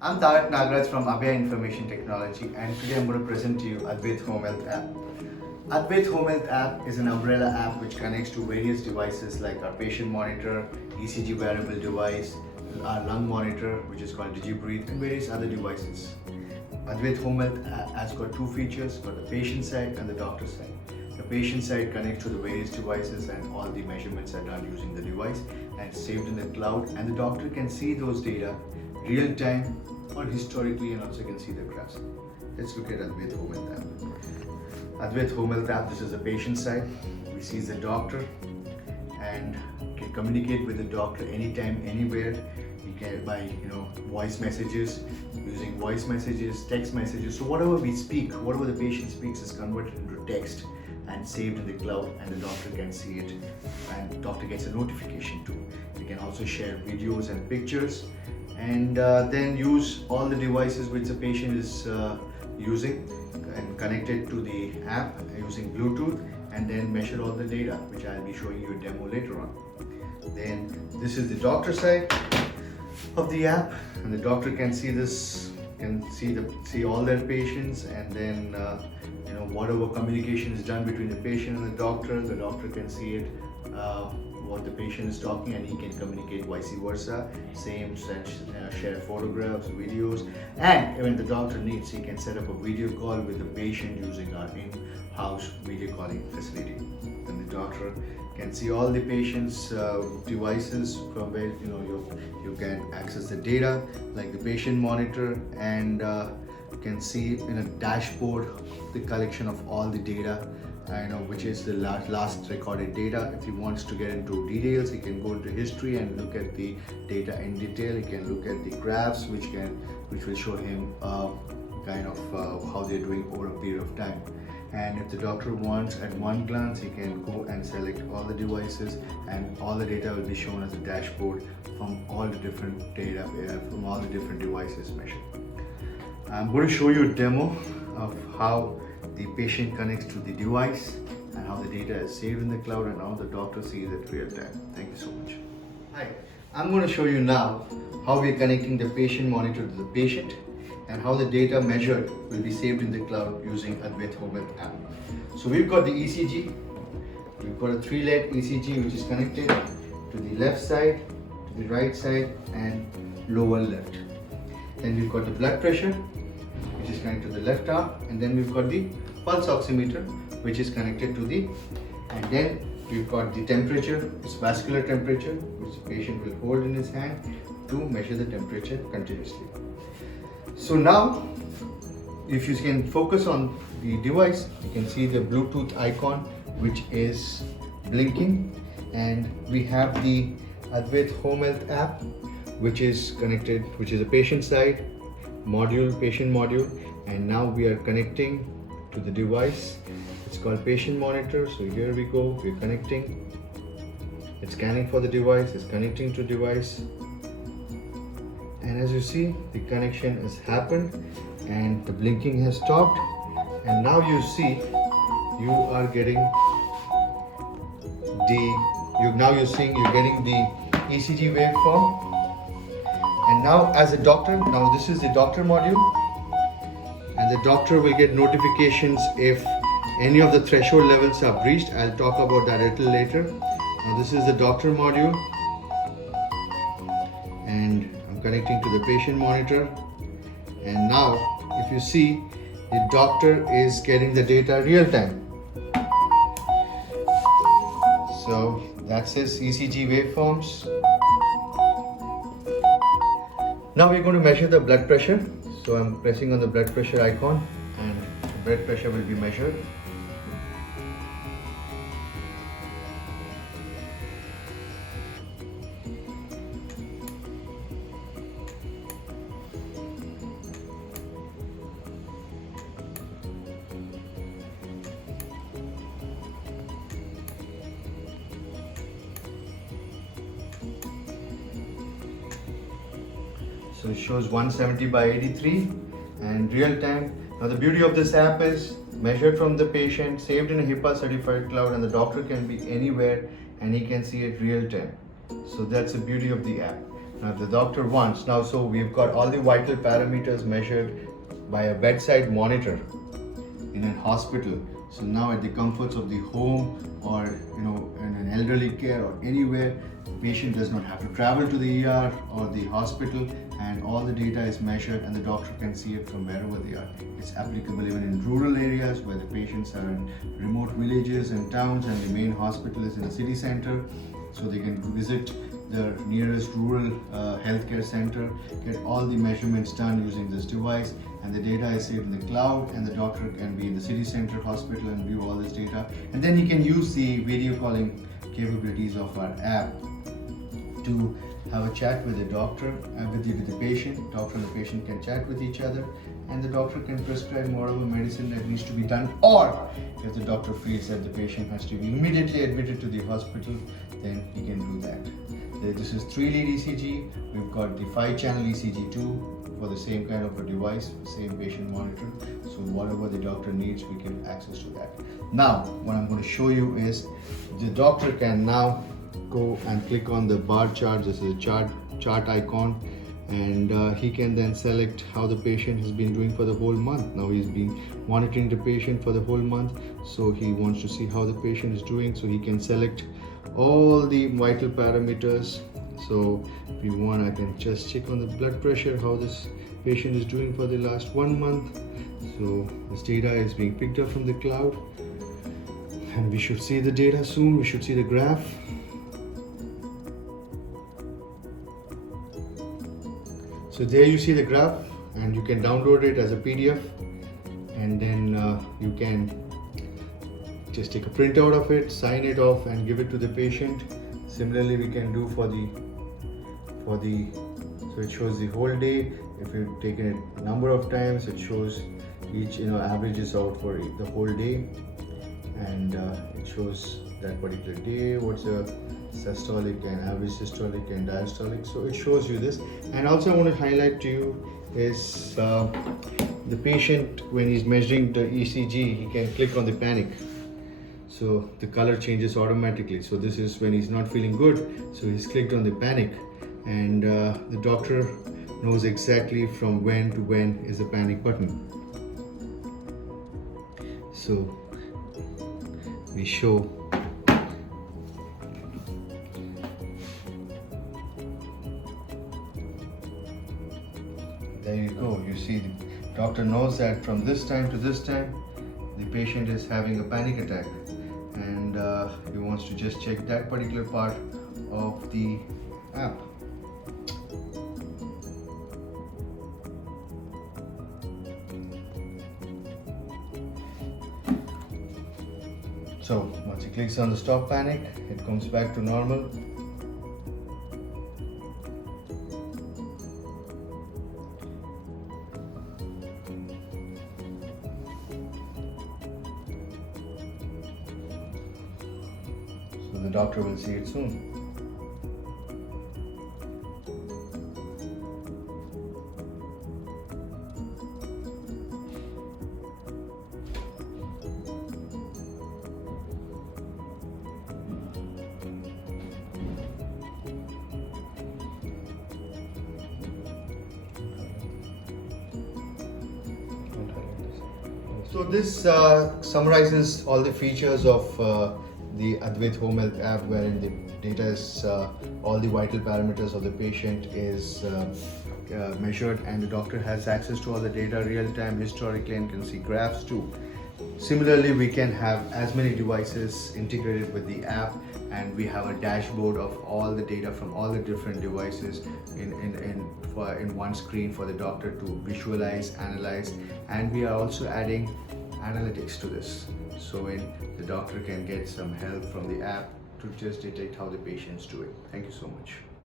I'm Tarak Nagraj from Advait Information Technology, and today I'm going to present to you Advait Home Health app. Advait Home Health app is an umbrella app which connects to various devices like our patient monitor, ECG wearable device, our lung monitor which is called DigiBreathe, and various other devices. Advait Home Health has got two features for the patient side and the doctor side. The patient side connects to the various devices and all the measurements are done using the device and saved in the cloud, and the doctor can see those data real time or historically and also can see the graphs. Let's look at Advait Home Health app. Advait Home Health app, this is the patient side. We see the doctor and can communicate with the doctor anytime, anywhere. We can by voice messages, using voice messages, text messages. So whatever we speak, whatever the patient speaks is converted into text and saved in the cloud, and the doctor can see it, and the doctor gets a notification too. We can also share videos and pictures, and then use all the devices which the patient is using and connect it to the app using Bluetooth, and then measure all the data, which I'll be showing you a demo later on. Then this is the doctor side of the app, and the doctor can see this, can see all their patients, and then whatever communication is done between the patient and the doctor can see it, what the patient is talking, and he can communicate vice versa. Same, share photographs, videos, and when the doctor needs, he can set up a video call with the patient using our in-house video calling facility. Then the doctor can see all the patient's devices from where you can access the data, like the patient monitor, and can see in a dashboard the collection of all the data, which is the last recorded data. If he wants to get into details, he can go into history and look at the data in detail. He can look at the graphs which will show him how they're doing over a period of time. And if the doctor wants at one glance, he can go and select all the devices, and all the data will be shown as a dashboard from all the different data, from all the different devices measured. I'm going to show you a demo of how the patient connects to the device and how the data is saved in the cloud and how the doctor sees it real time. Thank you so much. Hi, I'm going to show you now how we are connecting the patient monitor to the patient and how the data measured will be saved in the cloud using Advait Home Health app. So we've got the ECG. We've got a 3-lead ECG which is connected to the left side, to the right side, and lower left. Then we've got the blood pressure which is connected to the left arm, and then we've got the pulse oximeter which is connected to the, and then we've got the temperature, it's vascular temperature, which the patient will hold in his hand to measure the temperature continuously. So now, if you can focus on the device, you can see the Bluetooth icon which is blinking, and we have the Advait Home Health app which is connected, which is a patient side module, patient module, and now we are connecting to the device. It's called patient monitor. So here we go, we're connecting. It's scanning for the device, it's connecting to device. And as you see, the connection has happened and the blinking has stopped. And now you see, you are getting you're getting the ECG waveform. And now as a doctor, now this is the doctor module, and the doctor will get notifications if any of the threshold levels are breached. I'll talk about that a little later. Now this is the doctor module, and I'm connecting to the patient monitor, and now if you see, the doctor is getting the data real time. So that's his ECG waveforms. Now we're going to measure the blood pressure. So I'm pressing on the blood pressure icon, and the blood pressure will be measured. So it shows 170/83 and real time. Now the beauty of this app is measured from the patient, saved in a HIPAA certified cloud, and the doctor can be anywhere and he can see it real time. So that's the beauty of the app. Now the doctor wants, now so we've got all the vital parameters measured by a bedside monitor in a hospital. So now at the comforts of the home, or in an elderly care or anywhere, the patient does not have to travel to the ER or the hospital, and all the data is measured and the doctor can see it from wherever they are. It's applicable even in rural areas where the patients are in remote villages and towns and the main hospital is in a city center, so they can visit the nearest rural healthcare center, get all the measurements done using this device, and the data is saved in the cloud, and the doctor can be in the city center hospital and view all this data, and then he can use the video calling capabilities of our app to have a chat with the doctor and with the patient. Doctor and the patient can chat with each other, and the doctor can prescribe whatever medicine that needs to be done, or if the doctor feels that the patient has to be immediately admitted to the hospital, then he can do that. This is 3-lead ECG. We've got the 5-channel ECG too for the same kind of a device, same patient monitor. So whatever the doctor needs, we can access to that. Now, what I'm going to show you is the doctor can now go and click on the bar chart. This is a chart icon, and he can then select how the patient has been doing for the whole month. Now he's been monitoring the patient for the whole month, so he wants to see how the patient is doing, so he can select all the vital parameters. So if you want, I can just check on the blood pressure, how this patient is doing for the last 1 month. So this data is being picked up from the cloud, and we should see the data soon. We should see the graph. So there you see the graph, and you can download it as a PDF, and then you can just take a printout of it, sign it off, and give it to the patient. Similarly, we can do for the so it shows the whole day. If you've taken it a number of times, it shows each averages out for the whole day, and it shows that particular day what's a systolic and average systolic and diastolic. So it shows you this. And also I want to highlight to you is the patient, when he's measuring the ECG, he can click on the panic, so the color changes automatically. So this is when he's not feeling good, so he's clicked on the panic, and the doctor knows exactly from when to when is the panic button. So we show there you go. You see the doctor knows that from this time to this time the patient is having a panic attack, and he wants to just check that particular part of the app. So once he clicks on the stop panic, it comes back to normal. So the doctor will see it soon. So this summarizes all the features of the Advait Home Health app, wherein the data is all the vital parameters of the patient is measured, and the doctor has access to all the data real time, historically, and can see graphs too. Similarly, we can have as many devices integrated with the app, and we have a dashboard of all the data from all the different devices in one screen for the doctor to visualize, analyze, and we are also adding analytics to this, so the doctor can get some help from the app to just detect how the patient's doing. Thank you so much.